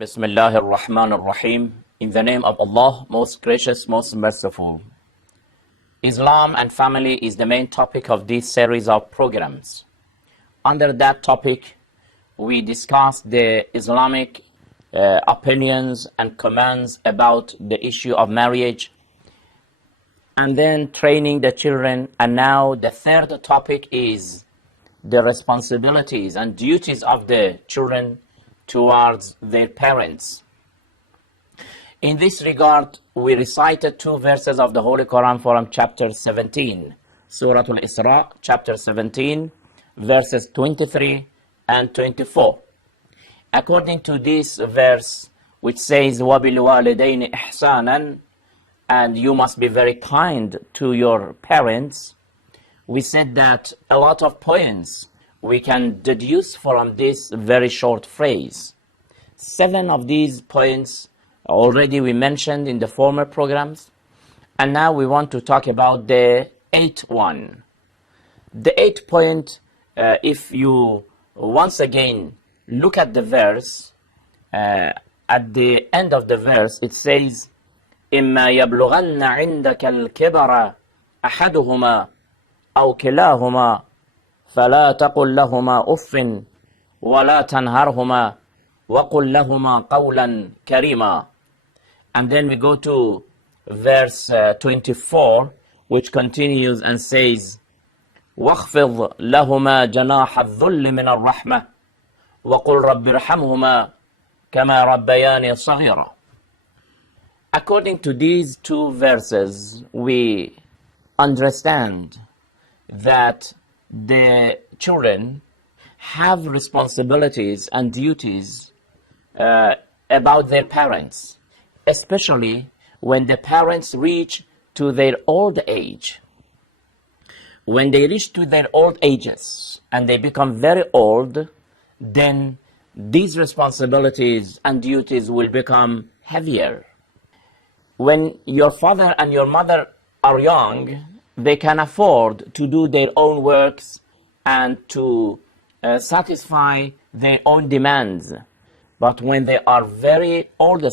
Bismillah ar-Rahman ar-Rahim. In the name of Allah, most gracious, most merciful. Islam and family is the main topic of this series of programs. Under that topic, we discussed the Islamic opinions and commands about the issue of marriage, and then training the children. And now the third topic is the responsibilities and duties of the children towards their parents. In this regard, we recited two verses of the Holy Quran from chapter 17, Surah Al-Isra, chapter 17, verses 23 and 24. According to this verse, which says, وَبِالْوَالِدَيْنِ إِحْسَانًا, and you must be very kind to your parents, we said that a lot of points we can deduce from this very short phrase. 7 of these points already we mentioned in the former programs, and now we want to talk about the 8th one. The 8th point, if you once again look at the verse, at the end of the verse it says, إِمَّا يَبْلُغَنَّ عِنْدَكَ الْكِبَرَ أَحَدُهُمَا أَوْ كِلَاهُمَا فلا تقل لهما أف ولا تنهرهما وقل لهما قولا كريما. And then we go to verse 24, which continues and says, واخفض لهما جناح الذل من الرحمة وقل رب ارحمهما كما ربياني صغيرا. According to these two verses, we understand that the children have responsibilities and duties about their parents, especially when the parents reach to their old age. When they reach to their old ages and they become very old, then these responsibilities and duties will become heavier. When your father and your mother are young, they can afford to do their own works and to satisfy their own demands. But when they are very older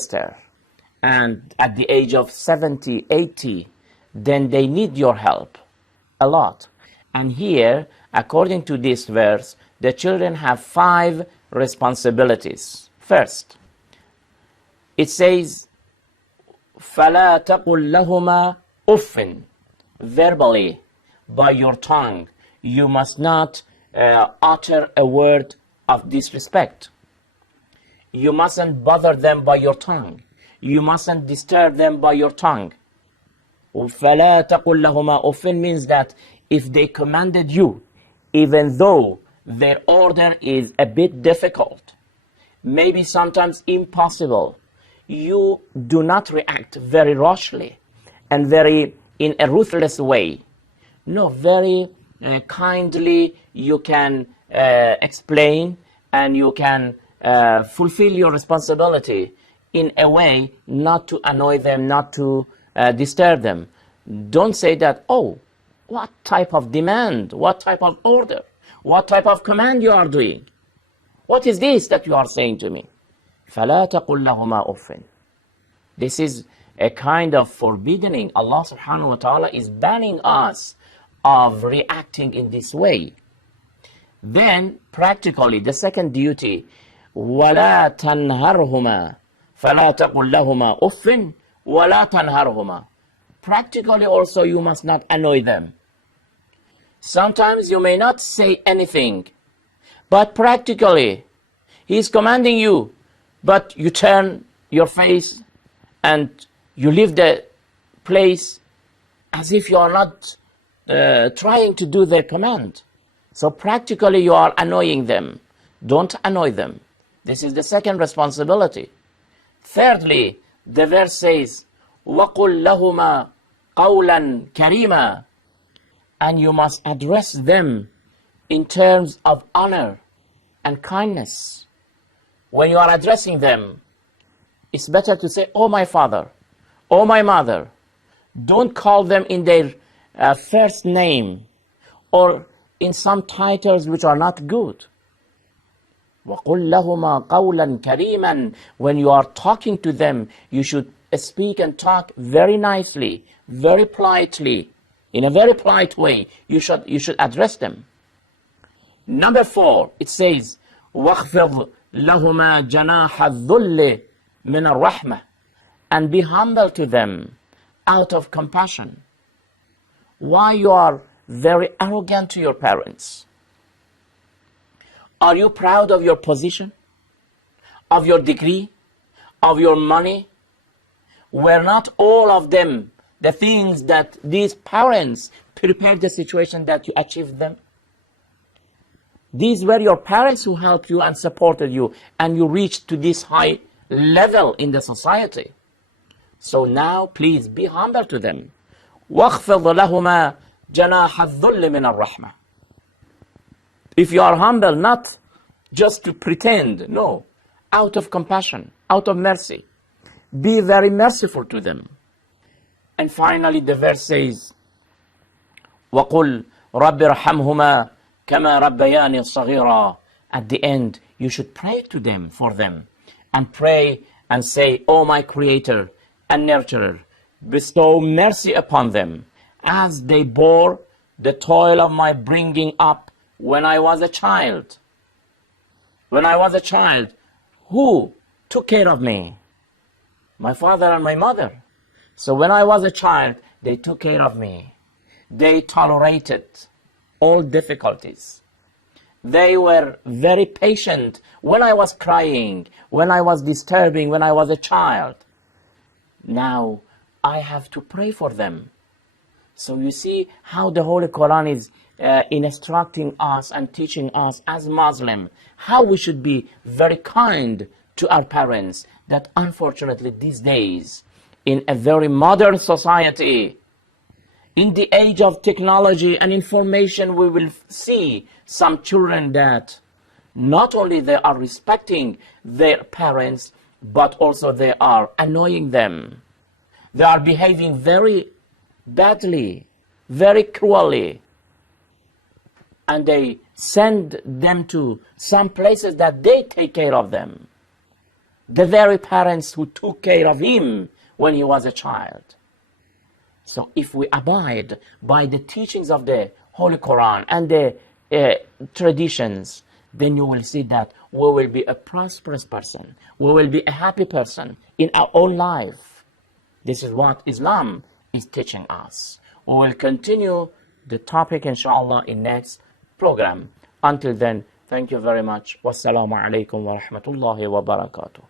and at the age of 70, 80, then they need your help a lot. And here, according to this verse, the children have 5 responsibilities. First, it says, فَلَا تَقُلْ لَهُمَا أُفٍّ. Verbally, by your tongue, you must not utter a word of disrespect. You mustn't bother them by your tongue. You mustn't disturb them by your tongue. فَلَا تَقُلْ لَهُمَا أُفٍّ means that if they commanded you, even though their order is a bit difficult, maybe sometimes impossible, you do not react very rashly and in a ruthless way. No, very kindly you can explain and you can fulfill your responsibility in a way not to annoy them, not to disturb them. Don't say that, oh, what type of demand, what type of order, what type of command you are doing? What is this that you are saying to me? فَلَا تَقُلْ لَهُمَا أُفٍّ. This is a kind of forbidding. Allah subhanahu wa ta'ala is banning us of reacting in this way. Then, practically, the second duty, وَلَا تَنْهَرْهُمَا فَلَا تَقُلْ لَهُمَا أُفٍّ وَلَا تَنْهَرْهُمَا. Practically also, you must not annoy them. Sometimes you may not say anything, but practically, He is commanding you, but you turn your face and you leave the place as if you are not trying to do their command. So practically you are annoying them. Don't annoy them. This is the second responsibility. Thirdly, the verse says, وَقُلْ لَهُمَا قَوْلًا كَرِيمًا. And you must address them in terms of honor and kindness. When you are addressing them, it's better to say, oh my father, oh my mother. Don't call them in their first name or in some titles which are not good. وَقُلْ لَهُمَا قَوْلًا كَرِيمًا. When you are talking to them, you should speak and talk very nicely, very politely, in a very polite way. You should address them. Number 4, it says, وَاخْفِضْ لَهُمَا جَنَاحَ الذُّلِّ مِنَ الرَّحْمَةِ. And be humble to them out of compassion. Why you are very arrogant to your parents? Are you proud of your position, of your degree, of your money? Were not all of them the things that these parents prepared the situation that you achieved them? These were your parents who helped you and supported you, and you reached to this high level in the society. So now, please be humble to them. وَاخْفِضْ لَهُمَا جَنَاحَ الذُّلِّ مِنَ الرَّحْمَةِ. If you are humble, not just to pretend, no, out of compassion, out of mercy, be very merciful to them. And finally, the verse says, وَقُلْ رَبِّ ارْحَمْهُمَا كَمَا رَبَّيَانِي صَغِيرًا. At the end, you should pray to them, for them, and pray and say, "Oh, my Creator and Nurturer, bestow mercy upon them, as they bore the toil of my bringing up when I was a child." When I was a child, who took care of me? My father and my mother. So when I was a child, they took care of me. They tolerated all difficulties. They were very patient when I was crying, when I was disturbing, when I was a child. Now I have to pray for them. So you see how the Holy Quran is instructing us and teaching us as Muslims how we should be very kind to our parents, that unfortunately these days, in a very modern society, in the age of technology and information, we will see some children that not only they are respecting their parents, but also they are annoying them. They are behaving very badly, very cruelly. And they send them to some places that they take care of them. The very parents who took care of him when he was a child. So if we abide by the teachings of the Holy Quran and the traditions, then you will see that we will be a prosperous person. We will be a happy person in our own life. This is what Islam is teaching us. We will continue the topic, inshallah, in next program. Until then, thank you very much. Wassalamu alaikum wa rahmatullahi wa barakatuh.